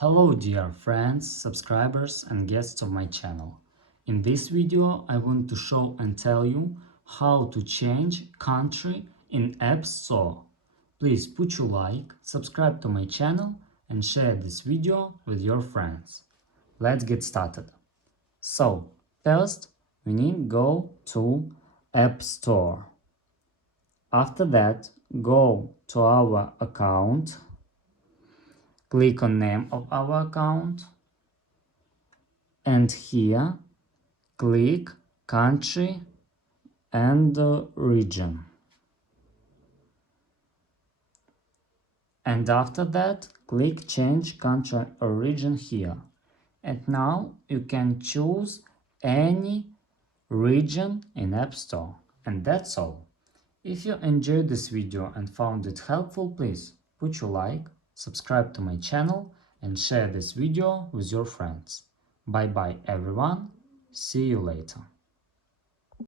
Hello dear friends, subscribers and guests of my channel. In this video I want to show and tell you how to change country in App Store. Please put your like, subscribe to my channel and share this video with your friends. Let's get started. So, first we need to go to App Store. After that, go to our account. Click on name of our account and here click country and region. And after that click change country or region here. And now you can choose any region in App Store. And that's all. If you enjoyed this video and found it helpful, please put your like, subscribe to my channel and share this video with your friends. Bye bye everyone, see you later.